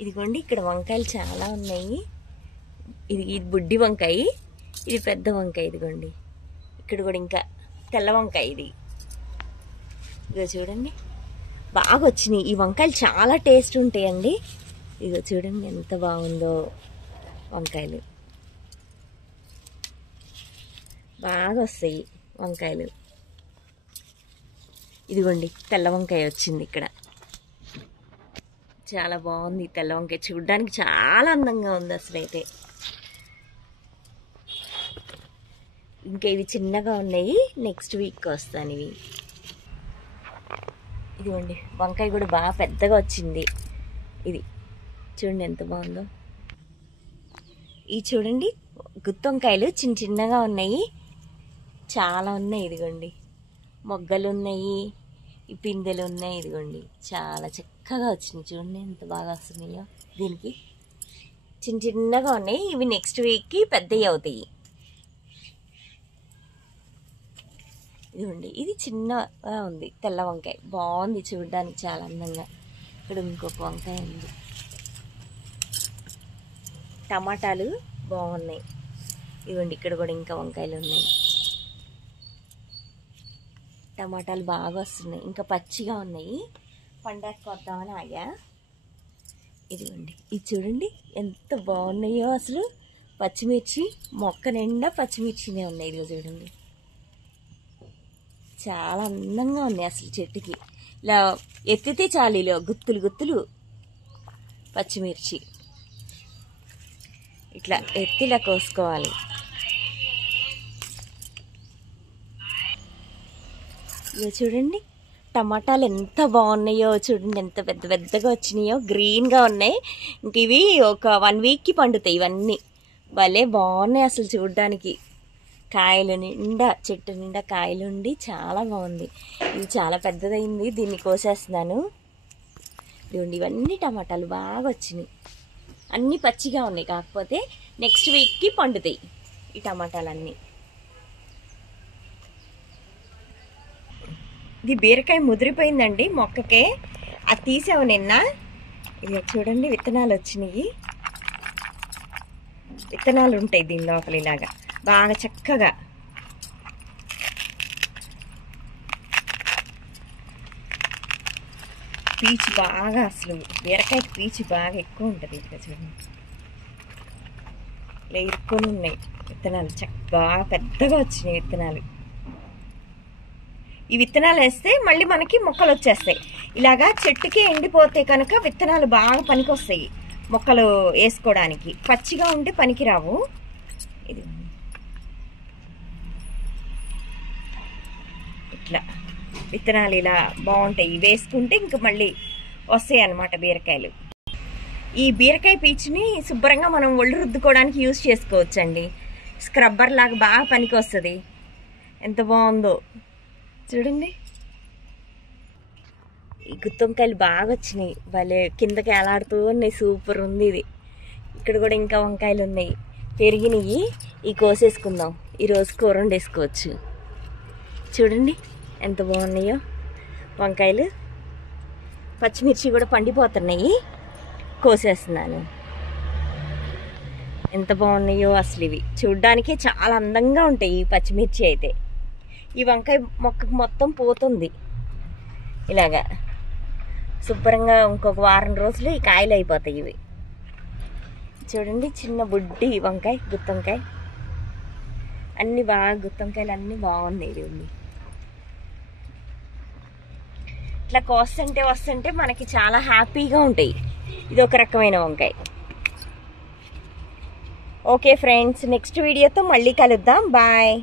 ఇదిగోండి ఇక్కడ వంకాయలు చాలా ఉన్నాయి. ఇది బుడ్డి వంకాయ, ఇది పెద్ద వంకాయ. ఇదిగోండి ఇక్కడ కూడా ఇంకా తెల్ల వంకాయ. ఇదిగో చూడండి బాగా వచ్చినాయి. ఈ వంకాయలు చాలా టేస్ట్ ఉంటాయండి. ఇదిగో చూడండి ఎంత బాగుందో వంకాయలు, బాగా వస్తాయి వంకాయలు. ఇదిగోండి తెల్ల వంకాయ వచ్చింది ఇక్కడ, చాలా బాగుంది తెల్ల వంకాయ, చూడడానికి చాలా అందంగా ఉంది అసలు. అయితే ఇంకా ఇవి చిన్నగా ఉన్నాయి, నెక్స్ట్ వీక్ వస్తాను ఇవి. ఇదిగోండి వంకాయ కూడా బాగా పెద్దగా వచ్చింది. ఇది చూడండి ఎంత బాగుందో. ఇవి చూడండి గుత్తి వంకాయలు చిన్న చిన్నగా ఉన్నాయి, చాలా ఉన్నాయి. ఇదిగోండి మొగ్గలు ఉన్నాయి, ఈ పిందెలు ఉన్నాయి. ఇదిగోండి చాలా చక్కగా వచ్చినాయి, చూడండి ఎంత బాగా వస్తున్నాయో. దీనికి చిన్న చిన్నగా ఉన్నాయి, ఇవి నెక్స్ట్ వీక్కి పెద్దవి అవుతాయి. ఇదిగోండి ఇది చిన్నగా ఉంది తెల్ల వంకాయ, బాగుంది చూడడానికి చాలా అందంగా. ఇక్కడ ఇంకొక వంకాయ ఉంది. టమాటాలు బాగున్నాయి. ఇదిగోండి ఇక్కడ కూడా ఇంకా వంకాయలు ఉన్నాయి. టమాటాలు బాగా వస్తున్నాయి, ఇంకా పచ్చిగా ఉన్నాయి, పండగ కొద్దామని ఆగా. ఇదిగోండి ఇది చూడండి ఎంత బాగున్నాయో అసలు. పచ్చిమిర్చి మొక్క నిండా పచ్చిమిర్చినే ఉన్నాయి. ఇదిగో చూడండి చాలా అందంగా ఉన్నాయి అసలు. చెట్టుకి ఇలా ఎత్తితే చాలు ఇలా గుత్తులు గుత్తులు పచ్చిమిర్చి, ఇట్లా ఎత్తి ఇలా కోసుకోవాలి. ఇక చూడండి టమాటాలు ఎంత బాగున్నాయో చూడండి, ఎంత పెద్ద పెద్దగా వచ్చినాయో, గ్రీన్గా ఉన్నాయి. ఇంక ఇవి ఒక 1 వీక్కి పండుతాయి. ఇవన్నీ భలే బాగున్నాయి అసలు చూడడానికి. కాయలు నిండా, చెట్టు నిండా కాయలు ఉండి చాలా బాగుంది. ఇది చాలా పెద్దదైంది, దీన్ని కోసేస్తున్నాను. ఇదిగోండి ఇవన్నీ టమాటాలు బాగా వచ్చినాయి, అన్నీ పచ్చిగా ఉన్నాయి, కాకపోతే నెక్స్ట్ వీక్కి పండుతాయి ఈ టమాటాలన్నీ. ఇది బీరకాయ ముదిరిపోయిందండి మొక్కకే, అది తీసాము నిన్న. ఇది చూడండి విత్తనాలు వచ్చినాయి, విత్తనాలు ఉంటాయి దీని లోపల ఇలాగా బాగా చక్కగా. పీచు బాగా, అసలు బీరకాయకి పీచు బాగా ఎక్కువ ఉంటుంది. ఇక్కడ చూడండి ఇలా ఇరుక్కొని ఉన్నాయి విత్తనాలు, చక్కగా పెద్దగా వచ్చినాయి విత్తనాలు. ఈ విత్తనాలు వేస్తే మళ్ళీ మనకి మొక్కలు వచ్చేస్తాయి. ఇలాగా చెట్టుకే ఎండిపోతే కనుక విత్తనాలు బాగా పనికొస్తాయి మొక్కలు వేసుకోవడానికి. పచ్చిగా ఉంటే పనికిరావు. ఇది ఇట్లా విత్తనాలు ఇలా బాగుంటాయి, వేసుకుంటే ఇంక మళ్ళీ వస్తాయి అన్నమాట బీరకాయలు. ఈ బీరకాయ పీచుని శుభ్రంగా మనం ఒళ్ళు రుద్దుకోవడానికి యూజ్ చేసుకోవచ్చండి. స్క్రబ్బర్ లాగా బాగా పనికి వస్తుంది. ఎంత బాగుందో చూడండి. ఈ గుత్తి వంకాయలు బాగా వచ్చినాయి, భలే కిందకి ఎలాడుతూ ఉన్నాయి, సూపర్ ఉంది ఇది. ఇక్కడ కూడా ఇంకా వంకాయలు ఉన్నాయి, పెరిగినాయి. ఈ కోసేసుకుందాం, ఈరోజు కూర వండేసుకోవచ్చు. చూడండి ఎంత బాగున్నాయో వంకాయలు. పచ్చిమిర్చి కూడా పండిపోతున్నాయి, కోసేస్తున్నాను. ఎంత బాగున్నాయో అసలు. ఇవి చూడ్డానికి చాలా అందంగా ఉంటాయి ఈ పచ్చిమిర్చి అయితే. ఈ వంకాయ మొక్కకు మొత్తం పోతుంది ఇలాగా. శుభ్రంగా ఇంకొక వారం రోజులు ఈ కాయలు అయిపోతాయి ఇవి. చూడండి చిన్న బుడ్డి వంకాయ, గుత్తి వంకాయ అన్నీ బాగా, గుత్తి వంకాయలు అన్నీ బాగున్నాయి. ఇవి ఇట్లా వస్తుంటే మనకి చాలా హ్యాపీగా ఉంటాయి. ఇది ఒక రకమైన వంకాయ. ఓకే ఫ్రెండ్స్, నెక్స్ట్ వీడియోతో మళ్ళీ కలుద్దాం. బాయ్.